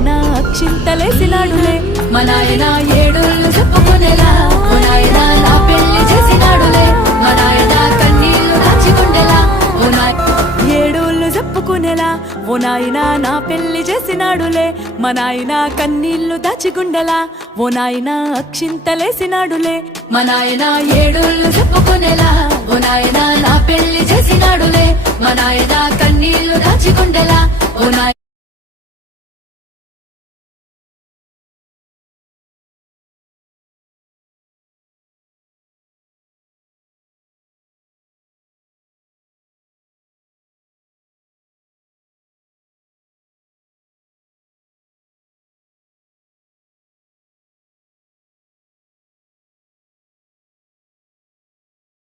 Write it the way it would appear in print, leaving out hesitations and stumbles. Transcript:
నాయన అక్షింతలేసినాడులే మా నాయన ఏడుళ్ళు చెప్పుకునేలా ఓ నాయన నా పెళ్లి చేసినాడులే మా నాయన కన్నీళ్లు దాచిగుండెలా ఓ ఏడుళ్ళు చెప్పుకునేలా ఓ నాయన నా పెళ్లి చేసినాడులే మా నాయన కన్నీళ్లు దాచిగుండెలా ఓ నాయన అక్షింతలేసినాడులే మా నాయన ఏడుళ్ళు చెప్పుకునేలా ఓ నాయన నా పెళ్లి చేసినాడులే మా నాయన కన్నీళ్లు దాచిగుండెలా ఓ నాయన